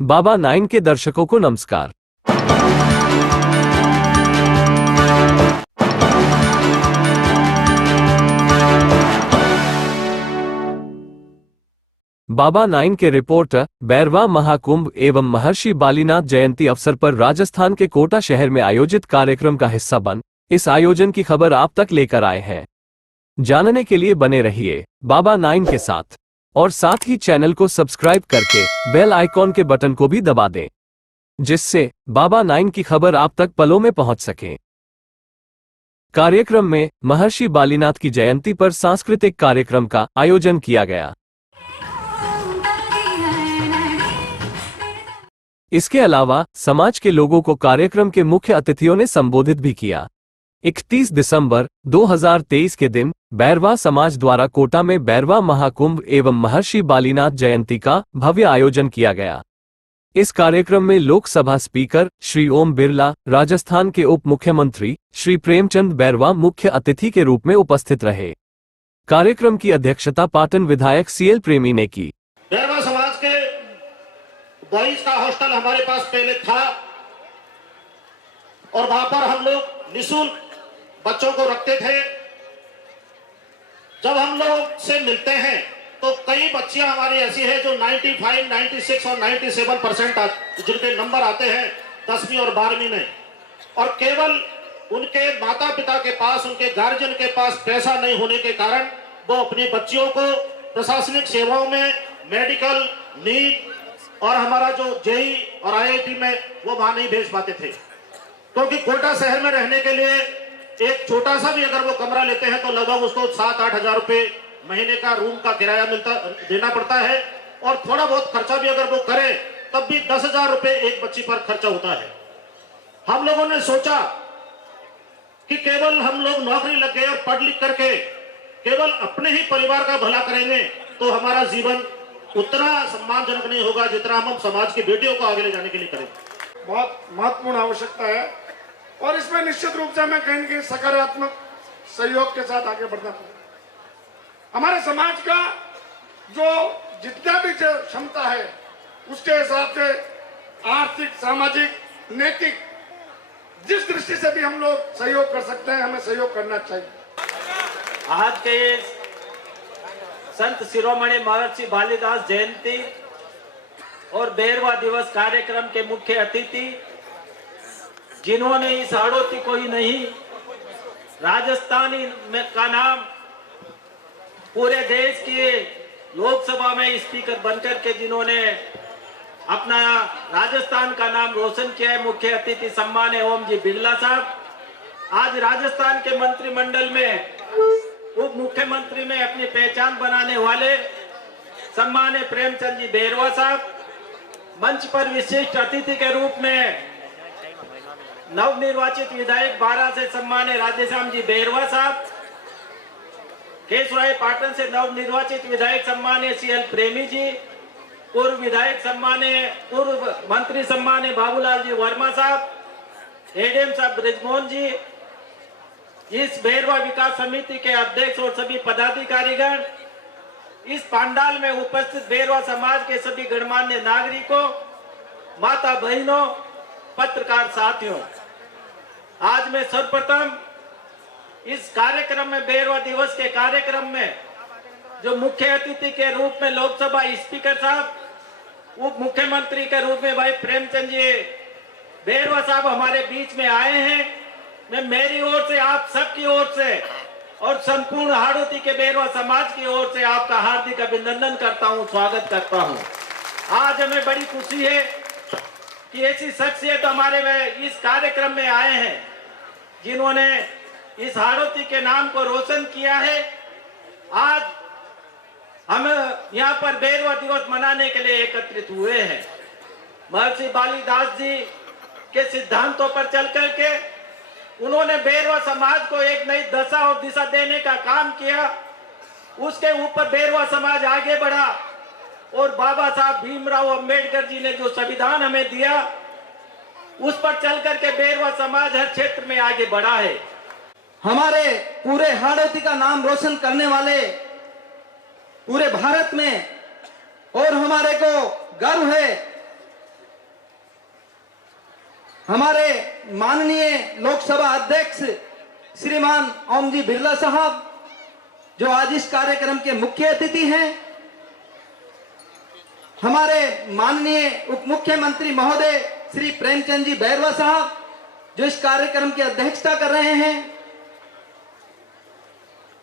बाबा 9 के दर्शकों को नमस्कार। बाबा 9 के रिपोर्टर बैरवा महाकुंभ एवं महर्षि बालीनाथ जयंती अवसर पर राजस्थान के कोटा शहर में आयोजित कार्यक्रम का हिस्सा बन इस आयोजन की खबर आप तक लेकर आए हैं। जानने के लिए बने रहिए बाबा 9 के साथ और साथ ही चैनल को सब्सक्राइब करके बेल आइकॉन के बटन को भी दबा दें, जिससे बाबा 9 की खबर आप तक पलों में पहुंच सके। कार्यक्रम में महर्षि बालीनाथ की जयंती पर सांस्कृतिक कार्यक्रम का आयोजन किया गया। इसके अलावा समाज के लोगों को कार्यक्रम के मुख्य अतिथियों ने संबोधित भी किया। 31 दिसंबर 2023 के दिन बैरवा समाज द्वारा कोटा में बैरवा महाकुंभ एवं महर्षि बालीनाथ जयंती का भव्य आयोजन किया गया। इस कार्यक्रम में लोकसभा स्पीकर श्री ओम बिरला, राजस्थान के उप मुख्यमंत्री श्री प्रेमचंद बैरवा मुख्य अतिथि के रूप में उपस्थित रहे। कार्यक्रम की अध्यक्षता पाटन विधायक सीएल प्रेमी ने की। बैरवा समाज के बॉयज का हॉस्टल हमारे पास पहले था और वहां पर हम लोग निःशुल्क बच्चों को रखते थे। जब हम लोग से मिलते हैं तो कई बच्चियां हमारी ऐसी है जो 95, 96 और 97% जिनके नंबर आते हैं 10वीं और 12वीं में, और केवल उनके माता पिता के पास, उनके गार्जियन के पास पैसा नहीं होने के कारण वो अपनी बच्चियों को प्रशासनिक सेवाओं में, मेडिकल, नीट और हमारा जो जेई और आईआईटी में वो वहां नहीं भेज पाते थे, क्योंकि कोटा शहर में रहने के लिए एक छोटा सा भी अगर वो कमरा लेते हैं तो लगभग उसको 7-8 हजार रुपए महीने का रूम का किराया देना पड़ता है, और थोड़ा बहुत खर्चा भी अगर वो करे तब भी 10,000 रुपए एक बच्ची पर खर्चा होता है। हम लोगों ने सोचा कि केवल हम लोग नौकरी लग गए और पढ़ लिख करके केवल अपने ही परिवार का भला करेंगे तो हमारा जीवन उतना सम्मानजनक नहीं होगा जितना हम समाज की बेटियों को आगे ले जाने के लिए करें। बहुत महत्वपूर्ण आवश्यकता है और इसमें निश्चित रूप से हमें कहीं कि सकारात्मक सहयोग के साथ आगे बढ़ना पड़ेगा। हमारे समाज का जो जितना भी क्षमता है उसके हिसाब से आर्थिक, सामाजिक, नैतिक जिस दृष्टि से भी हम लोग सहयोग कर सकते हैं, हमें सहयोग करना चाहिए। आज के संत शिरोमणि महर्षि बालीदास जयंती और बैरवा दिवस कार्यक्रम के मुख्य अतिथि, जिन्होंने इस हाड़ौती को ही नहीं राजस्थानी का नाम पूरे देश की लोकसभा में स्पीकर बनकर के जिन्होंने अपना राजस्थान का नाम रोशन किया है, मुख्य अतिथि सम्मान्य ओम जी बिरला साहब। आज राजस्थान के मंत्रिमंडल में उप मुख्यमंत्री में अपनी पहचान बनाने वाले सम्मान्य प्रेमचंद जी बैरवा साहब, मंच पर विशिष्ट अतिथि के रूप में नवनिर्वाचित विधायक बारा से सम्मान्य राधेश्याम जी बैरवा साहब, केशवराय पाटन से नवनिर्वाचित विधायक सम्मान्य सीएल प्रेमी जी, पूर्व विधायक सम्मान्य पूर्व मंत्री सम्मान्य बाबूलाल जी वर्मा साहब, एडीएम साहब ब्रिजमोहन जी, इस बैरवा विकास समिति के अध्यक्ष और सभी पदाधिकारीगण, इस पंडाल में उपस्थित बैरवा समाज के सभी गणमान्य नागरिकों, माता बहनों, पत्रकार साथियों, आज मैं सर्वप्रथम इस कार्यक्रम में बैरवा दिवस के कार्यक्रम में जो मुख्य अतिथि के रूप में लोकसभा स्पीकर साहब, उप मुख्यमंत्री के रूप में भाई प्रेमचंद जी बैरवा साहब हमारे बीच में आए हैं, मैं मेरी ओर से, आप सबकी ओर से और संपूर्ण हाड़ौती के बैरवा समाज की ओर से आपका हार्दिक अभिनंदन करता हूं, स्वागत करता हूं। आज हमें बड़ी खुशी है कि ऐसी शख्सियत हमारे में इस कार्यक्रम में आए हैं जिन्होंने इस हाड़ौती के नाम को रोशन किया है। आज हम यहाँ पर बैरवा दिवस मनाने के लिए एकत्रित हुए हैं। महर्षि बालीदास जी के सिद्धांतों पर चल करके उन्होंने बैरवा समाज को एक नई दशा और दिशा देने का काम किया। उसके ऊपर बैरवा समाज आगे बढ़ा और बाबा साहब भीमराव अंबेडकर जी ने जो संविधान हमें दिया उस पर चल करके बैरवा समाज हर क्षेत्र में आगे बढ़ा है। हमारे पूरे हाड़ौती का नाम रोशन करने वाले पूरे भारत में, और हमारे को गर्व है हमारे माननीय लोकसभा अध्यक्ष श्रीमान ओम जी बिरला साहब जो आज इस कार्यक्रम के मुख्य अतिथि हैं, हमारे माननीय उप मुख्यमंत्री महोदय श्री प्रेमचंद जी बैरवा साहब जो इस कार्यक्रम की अध्यक्षता कर रहे हैं,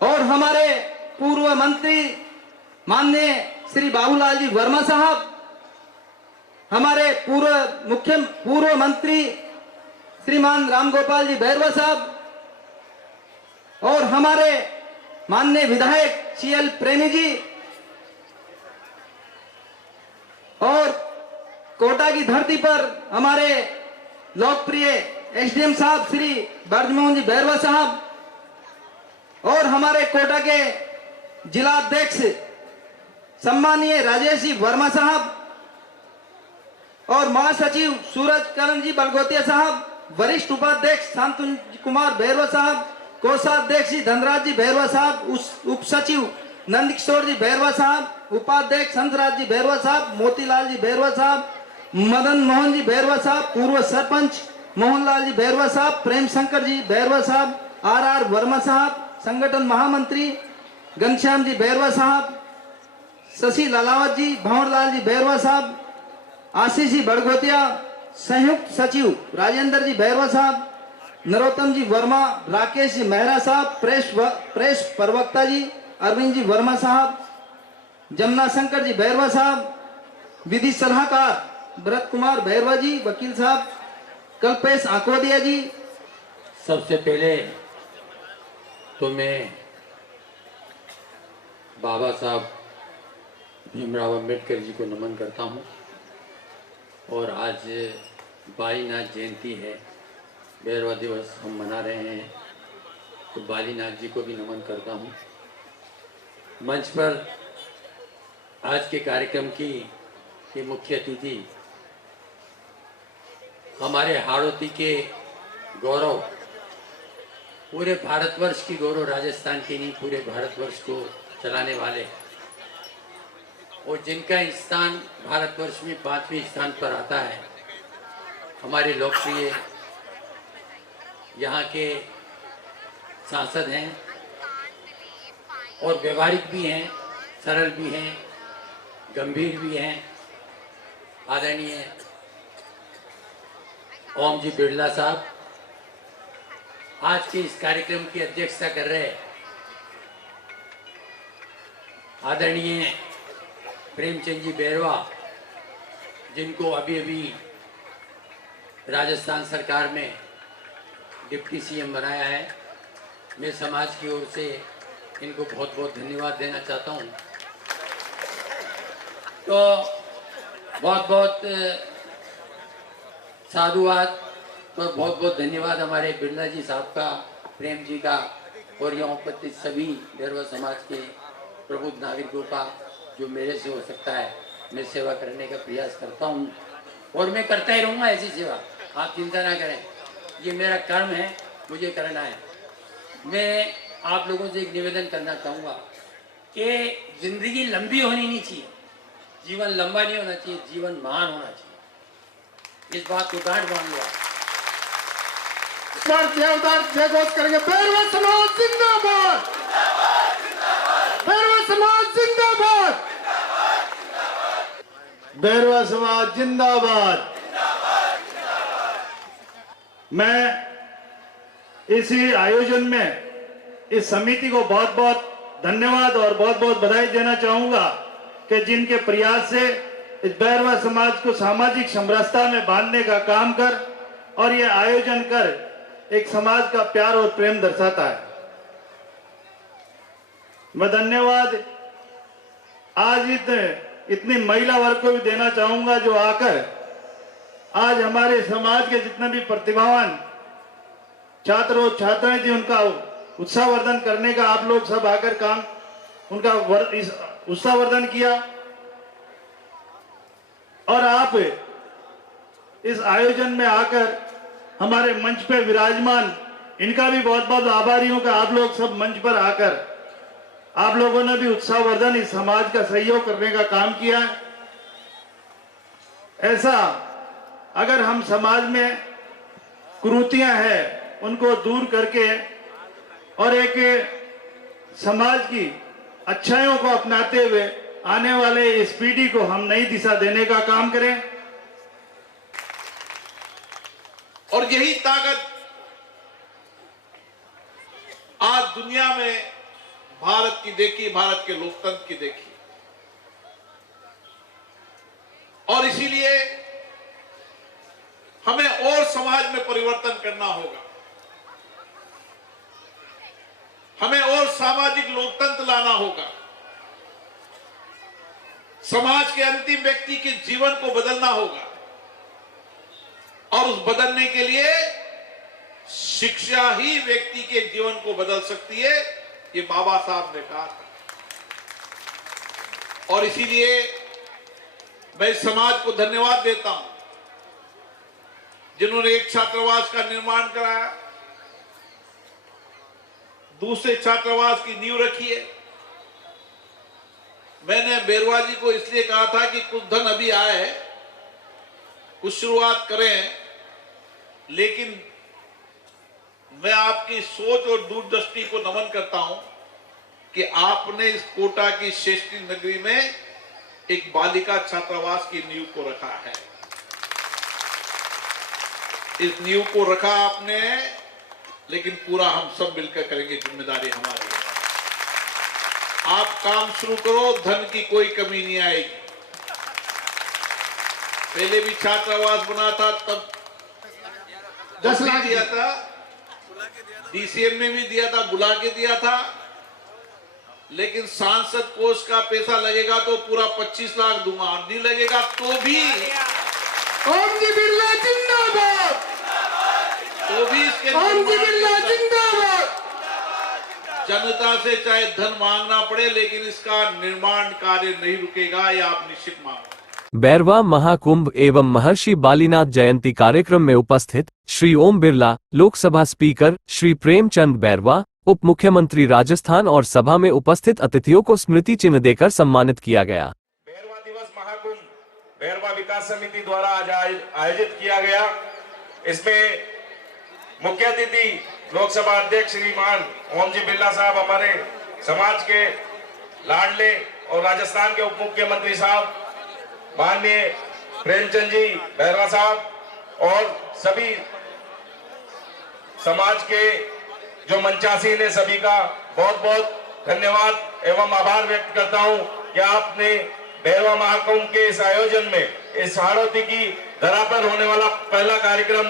और हमारे पूर्व मंत्री माननीय श्री बाबूलाल जी वर्मा साहब, हमारे पूर्व मंत्री श्रीमान रामगोपाल जी बैरवा साहब, और हमारे माननीय विधायक सीएल प्रेमी जी, और कोटा की धरती पर हमारे लोकप्रिय एसडीएम साहब श्री ब्रजमोहन जी बैरवा साहब, और हमारे कोटा के जिला अध्यक्ष सम्मानीय राजेश जी वर्मा साहब, और महासचिव सूरज करण जी बलगोतिया साहब, वरिष्ठ उपाध्यक्ष शांतनु कुमार बैरवा साहब, कोषाध्यक्ष जी धनराज जी बैरवा साहब, उप सचिव नंदकिशोर जी बैरवा साहब, उपाध्यक्ष हंसराज जी बैरवा साहब, मोतीलाल जी बैरवा साहब, मदन मोहन जी बैरवा साहब, पूर्व सरपंच मोहनलाल जी बैरवा साहब, प्रेम शंकर जी बैरवा साहब, आर वर्मा साहब, संगठन महामंत्री घनश्याम जी बैरवा साहब, शशि लालावत जी, भंवरलाल जी बैरवा साहब, आशीष जी बड़गोतिया, संयुक्त सचिव राजेंद्र जी बैरवा साहब, नरोत्तम जी वर्मा, राकेश जी मेहरा साहब, प्रेस प्रवक्ता जी अरविंद जी वर्मा साहब, जमुना शंकर जी बैरवा साहब, विधि सलाहकार भरत कुमार बैरवा जी, वकील साहब कल्पेश आकोदिया जी। सबसे पहले तो मैं बाबा साहब भीमराव अंबेडकर जी को नमन करता हूँ, और आज बालीनाथ जयंती है, बैरवा दिवस हम मना रहे हैं, तो बालीनाथ जी को भी नमन करता हूँ। मंच पर आज के कार्यक्रम की मुख्य अतिथि हमारे हाड़ौती के गौरव, पूरे भारतवर्ष की गौरव, राजस्थान के नहीं पूरे भारतवर्ष को चलाने वाले, और जिनका स्थान भारतवर्ष में 5वें स्थान पर आता है, हमारे लोकप्रिय यहाँ के सांसद हैं, और व्यवहारिक भी हैं, सरल भी हैं, गंभीर भी हैं, आदरणीय ओम जी बिरला साहब आज के इस कार्यक्रम की अध्यक्षता कर रहे आदरणीय प्रेमचंद जी बैरवा, जिनको अभी अभी राजस्थान सरकार में डिप्टी सीएम बनाया है। मैं समाज की ओर से इनको बहुत बहुत धन्यवाद देना चाहता हूं। तो बहुत बहुत साधुवाद और बहुत बहुत धन्यवाद हमारे बिरला जी साहब का, प्रेम जी का, और यहाँ उपस्थित सभी बैरवा समाज के प्रबुद्ध नागरिकों का, जो मेरे से हो सकता है मैं सेवा करने का प्रयास करता हूँ, और मैं करता ही रहूँगा ऐसी सेवा, आप चिंता ना करें, ये मेरा कर्म है, मुझे करना है। मैं आप लोगों से एक निवेदन करना चाहूँगा कि जिंदगी लंबी होनी नहीं चाहिए, जीवन लंबा नहीं होना चाहिए, जीवन महान होना चाहिए। इस बात को गांठ बांध लो। जय घोष करेंगे, बैरवा समाज जिंदाबाद, बैरवा समाज जिंदाबाद, बैरवा समाज जिंदाबाद। मैं इसी आयोजन में इस समिति को बहुत बहुत धन्यवाद और बहुत बहुत बधाई देना चाहूंगा कि जिनके प्रयास से इस बैरवा समाज को सामाजिक समरसता में बांधने का काम कर और ये आयोजन कर एक समाज का प्यार और प्रेम दर्शाता है। मैं धन्यवाद आज इतनी महिला वर्ग को भी देना चाहूंगा जो आकर आज हमारे समाज के जितने भी प्रतिभावान छात्र और छात्राएं थी उनका उत्साहवर्धन करने का आप लोग सब आकर काम उनका उत्साहवर्धन किया, और आप इस आयोजन में आकर हमारे मंच पे विराजमान, इनका भी बहुत बहुत आभारी हूं कि आप लोग सब मंच पर आकर आप लोगों ने भी उत्साहवर्धन इस समाज का सहयोग करने का काम किया है। ऐसा अगर हम समाज में कुरीतियां हैं उनको दूर करके और एक समाज की अच्छाइयों को अपनाते हुए आने वाले इस पीढ़ी को हम नई दिशा देने का काम करें। और यही ताकत आज दुनिया में भारत की देखी, भारत के लोकतंत्र की देखी। और इसीलिए हमें और समाज में परिवर्तन करना होगा, हमें और सामाजिक लोकतंत्र लाना होगा, समाज के अंतिम व्यक्ति के जीवन को बदलना होगा। और उस बदलने के लिए शिक्षा ही व्यक्ति के जीवन को बदल सकती है, ये बाबा साहब ने कहा था। और इसीलिए मैं समाज को धन्यवाद देता हूं जिन्होंने एक छात्रावास का निर्माण कराया, दूसरे छात्रावास की नींव रखी है। मैंने बैरवा जी को इसलिए कहा था कि कुछ धन अभी आए है, कुछ शुरुआत करें, लेकिन मैं आपकी सोच और दूरदृष्टि को नमन करता हूं कि आपने इस कोटा की श्रेष्ठी नगरी में एक बालिका छात्रावास की नींव को रखा है। इस नींव को रखा आपने, लेकिन पूरा हम सब मिलकर करेंगे, जिम्मेदारी हमारी है। आप काम शुरू करो, धन की कोई कमी नहीं आएगी। पहले भी छात्रावास बना था, तब 10 लाख दिया था, डीसीएम में भी दिया था, बुला के दिया था। लेकिन सांसद कोष का पैसा लगेगा तो पूरा 25 लाख दूंगा, नहीं लगेगा तो भी ओम जी बिरला जिंदाबाद, तो भी इसके ओम जी बिरला जिंदाबाद। जनता से चाहे धन मांगना पड़े, लेकिन इसका निर्माण कार्य नहीं रुकेगा, ये आप निश्चित मांगो। बैरवा महाकुंभ एवं महर्षि बालीनाथ जयंती कार्यक्रम में उपस्थित श्री ओम बिरला, लोकसभा स्पीकर श्री प्रेमचंद बैरवा, उप मुख्यमंत्री राजस्थान और सभा में उपस्थित अतिथियों को स्मृति चिन्ह देकर सम्मानित किया गया। बैरवा दिवस महाकुंभ बैरवा विकास समिति द्वारा आज आयोजित किया गया। इसमें मुख्य अतिथि लोकसभा अध्यक्ष श्रीमान ओम जी बिरला साहब, हमारे समाज के लाडले, और राजस्थान के उप मुख्यमंत्री साहब माननीय प्रेमचंद जी बैरवा साहब, और सभी समाज के जो मंचासीन है, सभी का बहुत बहुत धन्यवाद एवं आभार व्यक्त करता हूं कि आपने बैरवा महाकुंभ के इस आयोजन में, इस हाड़ौती की धरा पर होने वाला पहला कार्यक्रम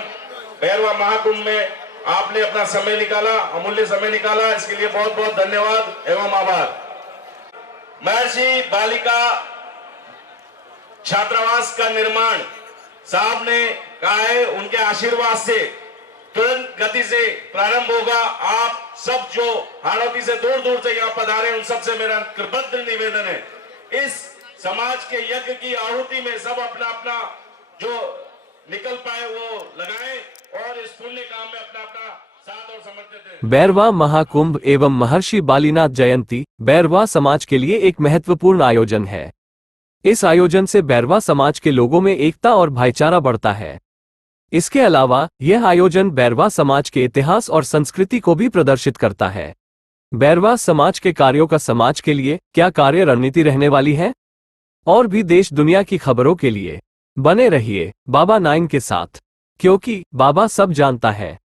बैरवा महाकुंभ में आपने अपना समय निकाला, अमूल्य समय निकाला, इसके लिए बहुत बहुत धन्यवाद एवं आभार। महर्षि बालिका छात्रावास का निर्माण साहब ने कहा है, उनके आशीर्वाद से तुरंत गति से प्रारंभ होगा। आप सब जो हाड़ौती से दूर दूर से यहाँ पधारे, उन सबसे मेरा कृतज्ञ निवेदन है, इस समाज के यज्ञ की आहुति में सब अपना अपना जो निकल पाए वो लगाएं और इस पुण्य काम में अपना अपना साथ और समर्पित दें। बैरवा महाकुंभ एवं महर्षि बालीनाथ जयंती बैरवा समाज के लिए एक महत्वपूर्ण आयोजन है। इस आयोजन से बैरवा समाज के लोगों में एकता और भाईचारा बढ़ता है। इसके अलावा यह आयोजन बैरवा समाज के इतिहास और संस्कृति को भी प्रदर्शित करता है। बैरवा समाज के कार्यों का समाज के लिए क्या कार्य रणनीति रहने वाली है? और भी देश दुनिया की खबरों के लिए बने रहिए बाबा 9 के साथ, क्योंकि बाबा सब जानता है।